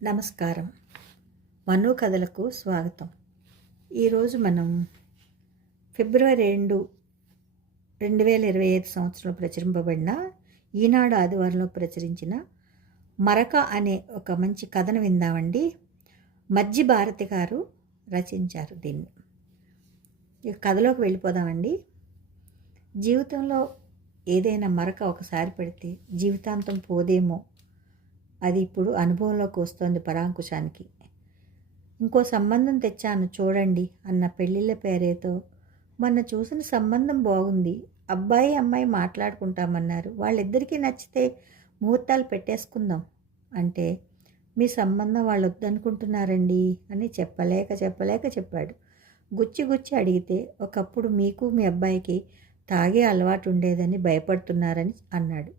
నమస్కారం. మను కథలకు స్వాగతం. ఈరోజు మనం ఫిబ్రవరి 2025 సంవత్సరంలో ప్రచురింపబడిన ఈనాడు ఆదివారంలో ప్రచురించిన మరక అనే ఒక మంచి కథను విందామండి. మజ్జి భారతి గారు రచించారు దీన్ని. ఈ కథలోకి వెళ్ళిపోదామండి. జీవితంలో ఏదైనా మరక ఒకసారి పెడితే జీవితాంతం పోదేమో, అది ఇప్పుడు అనుభవంలోకి వస్తోంది పరాంకుశానికి. ఇంకో సంబంధం తెచ్చాను చూడండి అన్న పెళ్ళిళ్ళ పేరేతో మొన్న చూసిన సంబంధం బాగుంది, అబ్బాయి అమ్మాయి మాట్లాడుకుంటామన్నారు, వాళ్ళిద్దరికీ నచ్చితే ముహూర్తాలు పెట్టేసుకుందాం అంటే మీ సంబంధం వాళ్ళు వద్దనుకుంటున్నారండి అని చెప్పలేక చెప్పాడు. గుచ్చి అడిగితే ఒకప్పుడు మీకు మీ అబ్బాయికి తాగే అలవాటు ఉండేదని భయపడుతున్నారని అన్నాడు.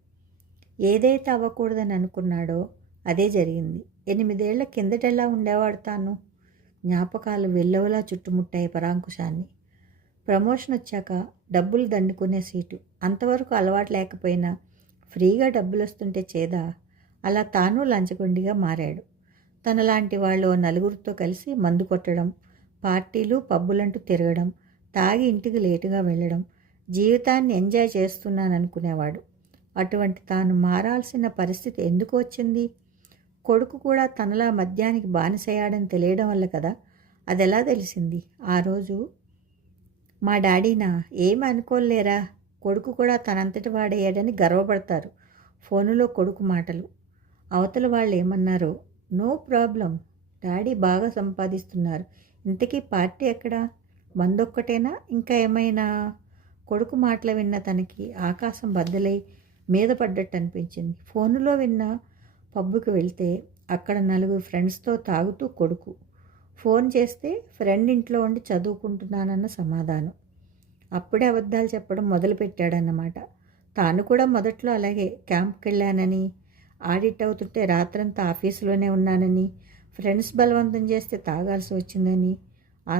ఏదైతే అవ్వకూడదని అనుకున్నాడో అదే జరిగింది. 8 ఏళ్ల కిందటెలా ఉండేవాడు తాను. జ్ఞాపకాలు వెల్లవలా చుట్టుముట్టాయి పరాంకుశాన్ని. ప్రమోషన్ వచ్చాక డబ్బులు దండుకునే సీటు, అంతవరకు అలవాటు లేకపోయినా ఫ్రీగా డబ్బులు వస్తుంటే చేదా, అలా తాను లంచగొండిగా మారాడు. తనలాంటి వాళ్ళు నలుగురితో కలిసి మందు కొట్టడం, పార్టీలు పబ్బులంటూ తిరగడం, తాగి ఇంటికి లేటుగా వెళ్ళడం, జీవితాన్ని ఎంజాయ్ చేస్తున్నాననుకునేవాడు. అటువంటి తాను మారాల్సిన పరిస్థితి ఎందుకు వచ్చింది? కొడుకు కూడా తనలా మద్యానికి బానిసయ్యాడని తెలియడం వల్ల కదా. అది ఎలా తెలిసింది? ఆ రోజు మా డాడీనా ఏమి అనుకోలేరా, కొడుకు కూడా తనంతటి వాడయ్యాడని గర్వపడతారు. ఫోనులో కొడుకు మాటలు. అవతల వాళ్ళు ఏమన్నారో నో ప్రాబ్లం, డాడీ బాగా సంపాదిస్తున్నారు, ఇంతకీ పార్టీ ఎక్కడా, మందొక్కటేనా ఇంకా ఏమైనా? కొడుకు మాటలు విన్న తనకి ఆకాశం బద్దలై మీద పడ్డట్టు అనిపించింది. ఫోనులో విన్న పబ్బుకి వెళ్తే అక్కడ 4 ఫ్రెండ్స్తో తాగుతూ కొడుకు. ఫోన్ చేస్తే ఫ్రెండ్ ఇంట్లో ఉండి చదువుకుంటున్నానన్న సమాధానం. అప్పుడే అబద్ధాలు చెప్పడం మొదలుపెట్టాడన్నమాట. తాను కూడా మొదట్లో అలాగే క్యాంప్కి వెళ్ళానని, ఆడిట్ అవుతుంటే రాత్రంతా ఆఫీసులోనే ఉన్నానని, ఫ్రెండ్స్ బలవంతం చేస్తే తాగాల్సి వచ్చిందని, ఆ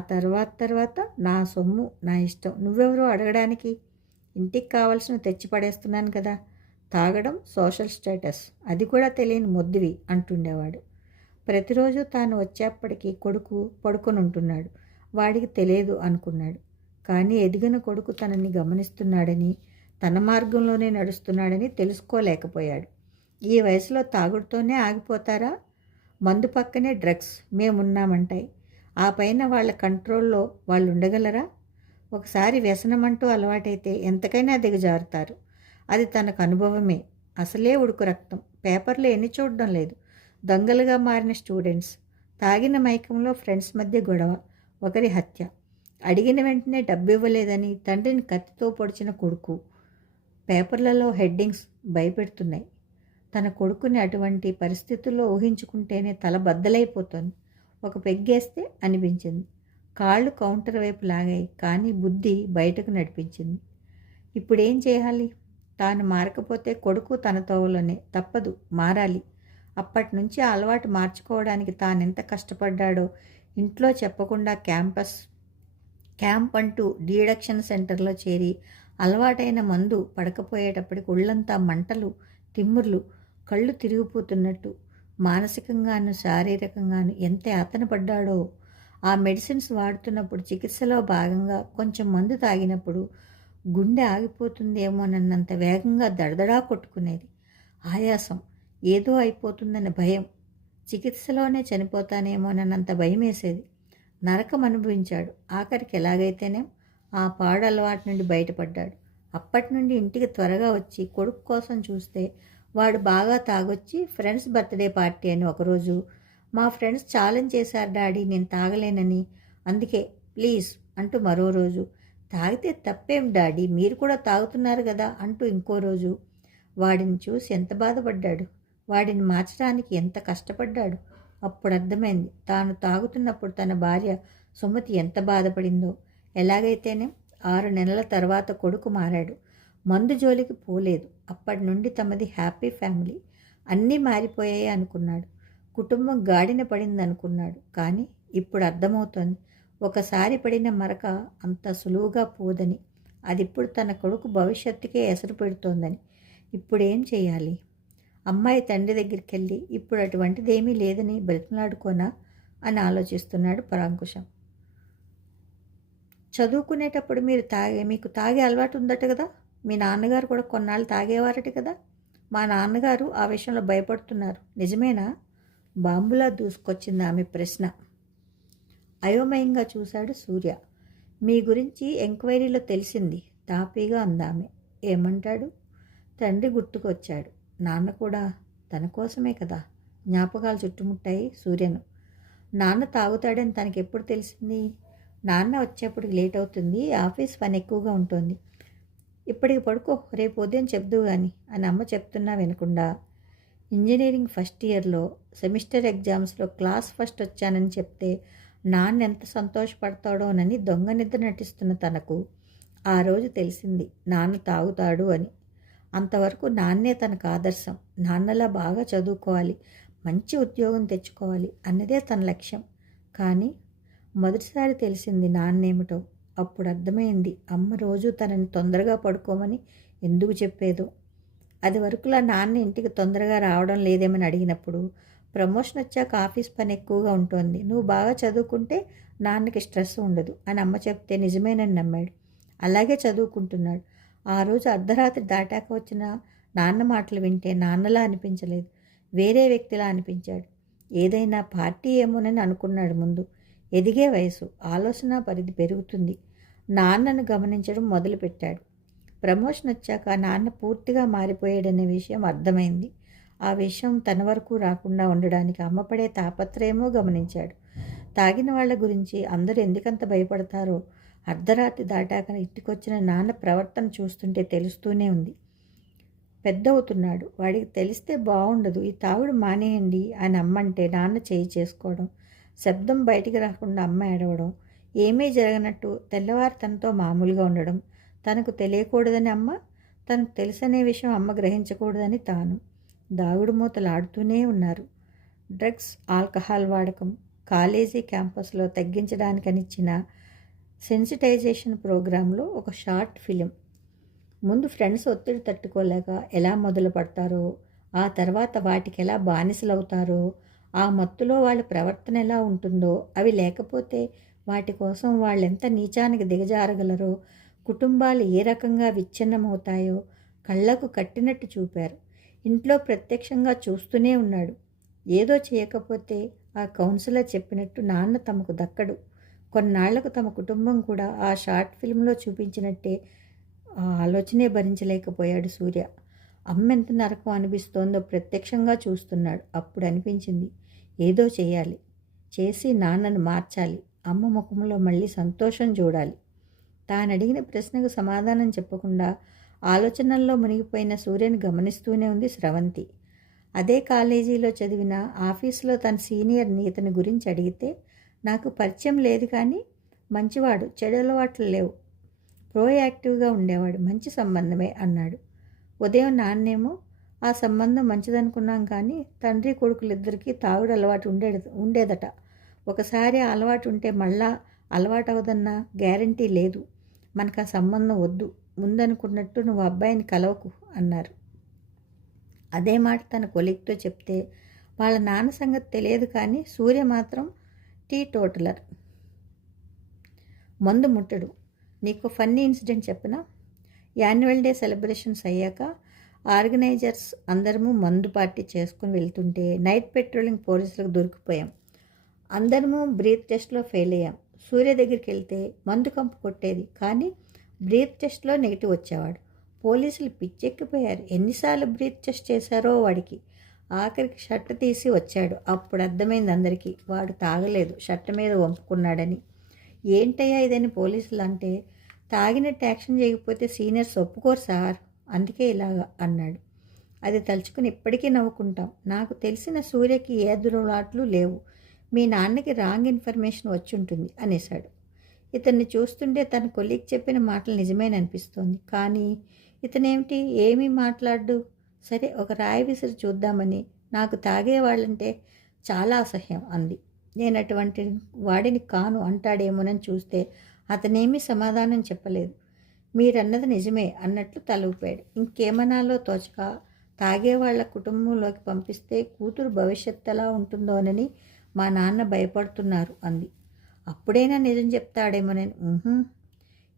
తర్వాత నా సొమ్ము నా ఇష్టం, నువ్వెవరో అడగడానికి, ఇంటికి కావాల్సిన తెచ్చి పడేస్తున్నాను కదా, తాగడం సోషల్ స్టేటస్, అది కూడా తెలియని మొద్దువి అంటుండేవాడు. ప్రతిరోజు తాను వచ్చేప్పటికీ కొడుకు పడుకొని ఉంటున్నాడు. వాడికి తెలియదు అనుకున్నాడు. కానీ ఎదిగిన కొడుకు తనని గమనిస్తున్నాడని, తన మార్గంలోనే నడుస్తున్నాడని తెలుసుకోలేకపోయాడు. ఈ వయసులో తాగుడుతోనే ఆగిపోతారా? మందు పక్కనే డ్రగ్స్ మేమున్నామంటాయి. ఆ పైన వాళ్ళ కంట్రోల్లో వాళ్ళు ఉండగలరా? ఒకసారి వ్యసనమంటూ అలవాటైతే ఎంతకైనా దిగజారుతారు. అది తనకు అనుభవమే. అసలే ఉడుకు రక్తం. పేపర్లో ఎన్ని చూడడం లేదు. దొంగలుగా మారిన స్టూడెంట్స్, తాగిన మైకంలో ఫ్రెండ్స్ మధ్య గొడవ, ఒకరి హత్య, అడిగిన వెంటనే డబ్బు ఇవ్వలేదని తండ్రిని కత్తితో పొడిచిన కొడుకు. పేపర్లలో హెడ్డింగ్స్ భయపెడుతున్నాయి. తన కొడుకుని అటువంటి పరిస్థితుల్లో ఊహించుకుంటేనే తల బద్దలైపోతుంది. ఒక పెగ్గేస్తే అనిపించింది. కాళ్ళు కౌంటర్ వైపు లాగాయి. కానీ బుద్ధి బయటకు నడిపించింది. ఇప్పుడేం చేయాలి? తాను మారకపోతే కొడుకు తన తోవలోనే, తప్పదు, మారాలి. అప్పటి నుంచి ఆ అలవాటు మార్చుకోవడానికి తానెంత కష్టపడ్డాడో. ఇంట్లో చెప్పకుండా క్యాంప్ అంటూ డీడక్షన్ సెంటర్లో చేరి అలవాటైన మందు పడకపోయేటప్పటికి ఒళ్ళంతా మంటలు, తిమ్ముర్లు, కళ్ళు తిరిగిపోతున్నట్టు, మానసికంగాను శారీరకంగాను ఎంత యాతన పడ్డాడో. ఆ మెడిసిన్స్ వాడుతున్నప్పుడు, చికిత్సలో భాగంగా కొంచెం మందు తాగినప్పుడు గుండె ఆగిపోతుందేమోనన్నంత వేగంగా దడదడా కొట్టుకునేది. ఆయాసం, ఏదో అయిపోతుందన్న భయం, చికిత్సలోనే చనిపోతానేమోనన్నంత భయం వేసేది. నరకం అనుభవించాడు. ఆఖరికి ఎలాగైతేనే ఆ పాడు అలవాటు నుండి బయటపడ్డాడు. అప్పటి నుండి ఇంటికి త్వరగా వచ్చి కొడుకు కోసం చూస్తే వాడు బాగా తాగొచ్చి ఫ్రెండ్స్ బర్త్డే పార్టీ అని ఒకరోజు, మా ఫ్రెండ్స్ ఛాలెంజ్ చేశారు డాడీ, నేను తాగలేనని, అందుకే ప్లీజ్ అంటూ మరో రోజు, తాగితే తప్పేం డాడీ, మీరు కూడా తాగుతున్నారు కదా అంటూ ఇంకో రోజు. వాడిని చూసి ఎంత బాధపడ్డాడు, వాడిని మార్చడానికి ఎంత కష్టపడ్డాడు. అప్పుడు అర్థమైంది తాను తాగుతున్నప్పుడు తన భార్య సుమతి ఎంత బాధపడిందో. ఎలాగైతేనే 6 నెలల తర్వాత కొడుకు మారాడు. మందు జోలికి పోలేదు. అప్పటి నుండి తమది హ్యాపీ ఫ్యామిలీ. అన్నీ మారిపోయాయి అనుకున్నాడు. కుటుంబం గాడిన పడింది అనుకున్నాడు. కానీ ఇప్పుడు అర్థమవుతోంది, ఒకసారి పడిన మరక అంత సులువుగా పోదని, అది ఇప్పుడు తన కొడుకు భవిష్యత్తుకే ఎసరు పెడుతోందని. ఇప్పుడేం చేయాలి? అమ్మాయి తండ్రి దగ్గరికి వెళ్ళి ఇప్పుడు అటువంటిదేమీ లేదని బ్రతిమలాడుకోనా అని ఆలోచిస్తున్నాడు పరాంకుశం. చదువుకునేటప్పుడు మీకు తాగే అలవాటు ఉందట కదా, మీ నాన్నగారు కూడా కొన్నాళ్ళు తాగేవారట కదా. మా నాన్నగారు ఆ విషయంలో భయపడుతున్నారు, నిజమేనా? బాంబులా దూసుకొచ్చింది ఆమె ప్రశ్న. అయోమయంగా చూశాడు సూర్య. మీ గురించి ఎంక్వైరీలో తెలిసింది, తాపీగా అందామె. ఏమంటాడు? తండ్రి గుర్తుకొచ్చాడు. నాన్న కూడా తన కోసమే కదా. జ్ఞాపకాలు చుట్టుముట్టాయి సూర్యను. నాన్న తాగుతాడని తనకెప్పుడు తెలిసింది? నాన్న వచ్చేప్పటికి లేట్ అవుతుంది, ఆఫీస్ పని ఎక్కువగా ఉంటుంది. ఇప్పటికి పడుకో, రేపు ఉదయం చెప్దు కానీ అని అమ్మ చెప్తున్నా వినకుండా ఇంజనీరింగ్ ఫస్ట్ ఇయర్లో సెమిస్టర్ ఎగ్జామ్స్లో క్లాస్ ఫస్ట్ వచ్చానని చెప్తే నాన్న ఎంత సంతోషపడతాడోనని దొంగ నిద్ర నటిస్తున్న తనకు ఆ రోజు తెలిసింది నాన్న తాగుతాడు అని. అంతవరకు నాన్నే తనకు ఆదర్శం. నాన్నలా బాగా చదువుకోవాలి, మంచి ఉద్యోగం తెచ్చుకోవాలి అన్నదే తన లక్ష్యం. కానీ మొదటిసారి తెలిసింది నాన్నేమిటో. అప్పుడు అర్థమైంది అమ్మ రోజు తనని తొందరగా పడుకోమని ఎందుకు చెప్పేదో. అది వరకులా నాన్న ఇంటికి తొందరగా రావడం లేదేమని అడిగినప్పుడు, ప్రమోషన్ వచ్చాక ఆఫీస్ పని ఎక్కువగా ఉంటుంది, నువ్వు బాగా చదువుకుంటే నాన్నకి స్ట్రెస్ ఉండదు అని అమ్మ చెప్తే నిజమేనని నమ్మాడు. అలాగే చదువుకుంటున్నాడు. ఆ రోజు అర్ధరాత్రి దాటాక వచ్చిన నాన్న మాటలు వింటే నాన్నలా అనిపించలేదు, వేరే వ్యక్తిలా అనిపించాడు. ఏదైనా పార్టీ ఏమోనని అనుకున్నాడు ముందు. ఎదిగే వయసు, ఆలోచన పరిధి పెరుగుతుంది. నాన్నను గమనించడం మొదలుపెట్టాడు. ప్రమోషన్ వచ్చాక నాన్న పూర్తిగా మారిపోయాడనే విషయం అర్థమైంది. ఆ విషయం తన వరకు రాకుండా ఉండడానికి అమ్మపడే తాపత్రయమో గమనించాడు. తాగిన వాళ్ళ గురించి అందరూ ఎందుకంత భయపడతారో అర్ధరాత్రి దాటాక ఇంటికొచ్చిన నాన్న ప్రవర్తన చూస్తుంటే తెలుస్తూనే ఉంది. పెద్ద అవుతున్నాడు, వాడికి తెలిస్తే బాగుండదు, ఈ తాగుడు మానేయండి అని అమ్మంటే నాన్న చేయి చేసుకోవడం, శబ్దం బయటికి రాకుండా అమ్మ ఏడవడం, ఏమీ జరగనట్టు తెల్లవారు తనతో మామూలుగా ఉండడం, తనకు తెలియకూడదని అమ్మ, తనకు తెలుసనే విషయం అమ్మ గ్రహించకూడదని తాను. దాగుడు మూతలు ఆడుతూనే ఉన్నారు. డ్రగ్స్, ఆల్కహాల్ వాడకం కాలేజీ క్యాంపస్లో తగ్గించడానికనిచ్చిన సెన్సిటైజేషన్ ప్రోగ్రాంలో ఒక షార్ట్ ఫిలిం. ముందు ఫ్రెండ్స్ ఒత్తిడి తట్టుకోలేక ఎలా మొదలు పడతారో, ఆ తర్వాత వాటికి ఎలా బానిసలవుతారో, ఆ మత్తులో వాళ్ళ ప్రవర్తన ఎలా ఉంటుందో, అవి లేకపోతే వాటి కోసం వాళ్ళెంత నీచానికి దిగజారగలరో, కుటుంబాలు ఏ రకంగా విచ్ఛిన్నమవుతాయో కళ్లకు కట్టినట్టు చూపారు. ఇంట్లో ప్రత్యక్షంగా చూస్తూనే ఉన్నాడు. ఏదో చేయకపోతే ఆ కౌన్సిలర్ చెప్పినట్టు నాన్న తమకు దక్కడు. కొన్నాళ్లకు తమ కుటుంబం కూడా ఆ షార్ట్ ఫిల్మ్లో చూపించినట్టే. ఆ ఆలోచనే భరించలేకపోయాడు సూర్య. అమ్మ ఎంత నరకం అనిపిస్తోందో ప్రత్యక్షంగా చూస్తున్నాడు. అప్పుడు అనిపించింది, ఏదో చేయాలి, చేసి నాన్నను మార్చాలి, అమ్మ ముఖంలో మళ్ళీ సంతోషం చూడాలి. తాను అడిగిన ప్రశ్నకు సమాధానం చెప్పకుండా ఆలోచనల్లో మునిగిపోయిన సూర్యను గమనిస్తూనే ఉంది స్రవంతి. అదే కాలేజీలో చదివిన ఆఫీసులో తన సీనియర్ని ఇతని గురించి అడిగితే, నాకు పరిచయం లేదు కానీ మంచివాడు, చెడు అలవాట్లు లేవు, ప్రోయాక్టివ్గా ఉండేవాడు, మంచి సంబంధమే అన్నాడు. ఉదయం నాన్నేమో ఆ సంబంధం మంచిదనుకున్నాం కానీ తండ్రి కొడుకులిద్దరికీ తాగుడు అలవాటు ఉండేదట. ఒకసారి ఆ అలవాటు ఉంటే మళ్ళా అలవాటు అవదన్న గ్యారంటీ లేదు. మనకు ఆ సంబంధం వద్దు, ముందనుకున్నట్టు నువ్వు అబ్బాయిని కలవకు అన్నారు. అదే మాట తన కొలీగ్తో చెప్తే వాళ్ళ నాన్న సంగతి తెలియదు కానీ సూర్య మాత్రం టీ టోటలర్, మందు ముట్టడు. నీకు ఫన్నీ ఇన్సిడెంట్ చెప్పనా? యాన్యువల్ డే సెలబ్రేషన్స్ అయ్యాక ఆర్గనైజర్స్ అందరము మందు పార్టీ చేసుకుని వెళ్తుంటే నైట్ పెట్రోలింగ్ పోలీసులకు దొరికిపోయాం. అందరము బ్రీత్ టెస్ట్లో ఫెయిల్ అయ్యాం. సూర్య దగ్గరికి వెళ్తే మందు కంపు కొట్టేది కానీ బ్రీత్ టెస్ట్లో నెగిటివ్ వచ్చేవాడు. పోలీసులు పిచ్చెక్కిపోయారు. ఎన్నిసార్లు బ్రీత్ టెస్ట్ చేశారో వాడికి. ఆఖరికి షర్ట్ తీసి వచ్చాడు. అప్పుడు అర్థమైంది అందరికీ, వాడు తాగలేదు, షర్ట్ మీద వంపుకున్నాడని. ఏంటయ్యా ఇదని పోలీసులు అంటే, తాగినట్టు యాక్షన్ చేయకపోతే సీనియర్స్ ఒప్పుకోరు సార్, అందుకే ఇలాగా అన్నాడు. అది తలుచుకుని ఇప్పటికీ నవ్వుకుంటాం. నాకు తెలిసిన సూర్యకి ఏ దురలవాట్లు లేవు. మీ నాన్నకి రాంగ్ ఇన్ఫర్మేషన్ వచ్చి ఉంటుంది అనేశాడు. ఇతన్ని చూస్తుంటే తన కొలీగ్ చెప్పిన మాటలు నిజమేననిపిస్తోంది. కానీ ఇతనేమిటి ఏమీ మాట్లాడు. సరే ఒక రాయి విసిరి చూద్దామని, నాకు తాగేవాళ్ళంటే చాలా అసహ్యం అంది. నేను అటువంటి వాడిని కాను అంటాడేమోనని చూస్తే అతనేమీ సమాధానం చెప్పలేదు. మీరన్నది నిజమే అన్నట్లు తల ఊపాడు. ఇంకేమనాలో తోచక తాగేవాళ్ల కుటుంబంలోకి పంపిస్తే కూతురు భవిష్యత్తు ఎలా ఉంటుందోనని మా నాన్న భయపడుతున్నారు అంది. అప్పుడైనా నిజం చెప్తాడేమోనని.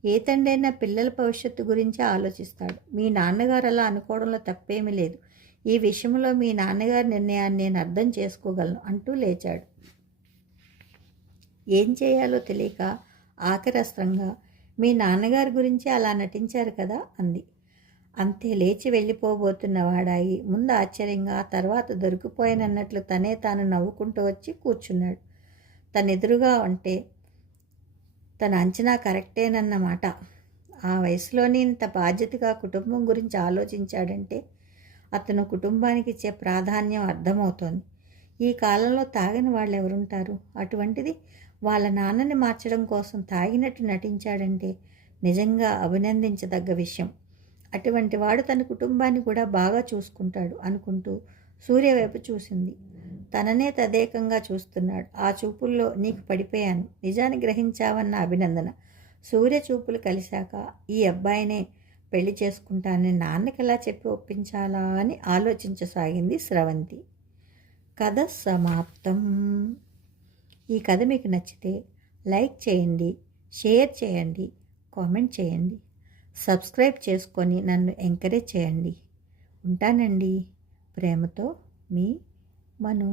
ఏ తండ్రైనా పిల్లల భవిష్యత్తు గురించి ఆలోచిస్తాడు. మీ నాన్నగారు అలా అనుకోవడంలో తప్పేమీ లేదు. ఈ విషయంలో మీ నాన్నగారి నిర్ణయాన్ని నేను అర్థం చేసుకోగలను అంటూ లేచాడు. ఏం చేయాలో తెలియక ఆఖరస్త్రంగా, మీ నాన్నగారి గురించి అలా నటించారు కదా అంది. అంతే. లేచి వెళ్ళిపోబోతున్న వాడాయి. ముందు ఆశ్చర్యంగా, తర్వాత దొరికిపోయానన్నట్లు తనే తాను నవ్వుకుంటూ వచ్చి కూర్చున్నాడు. తనెదురుగా అంటే తన అంచనా కరెక్టేనన్నమాట. ఆ వయసులోనే ఇంత బాధ్యతగా కుటుంబం గురించి ఆలోచించాడంటే అతను కుటుంబానికి ఇచ్చే ప్రాధాన్యం అర్థమవుతోంది. ఈ కాలంలో తాగని వాళ్ళు ఎవరుంటారు? అటువంటిది వాళ్ళ నాన్నని మార్చడం కోసం తాగినట్టు నటించాడంటే నిజంగా అభినందించదగ్గ విషయం. అటువంటి వాడు తన కుటుంబాన్ని కూడా బాగా చూసుకుంటాడు అనుకుంటూ సూర్య వైపు చూసింది. తననే తదేకంగా చూస్తున్నాడు. ఆ చూపుల్లో నీకు పడిపోయాను, నిజాన్ని గ్రహించావన్న అభినందన. సూర్య చూపులు కలిశాక ఈ అబ్బాయినే పెళ్లి చేసుకుంటానని నాన్నకి ఎలా చెప్పి ఒప్పించాలా అని ఆలోచించసాగింది స్రవంతి. కథ సమాప్తం. ఈ కథ మీకు నచ్చితే లైక్ చేయండి, షేర్ చేయండి, కామెంట్ చేయండి, సబ్స్క్రైబ్ చేసుకొని నన్ను ఎంకరేజ్ చేయండి. ఉంటానండి. ప్రేమతో మీ మను.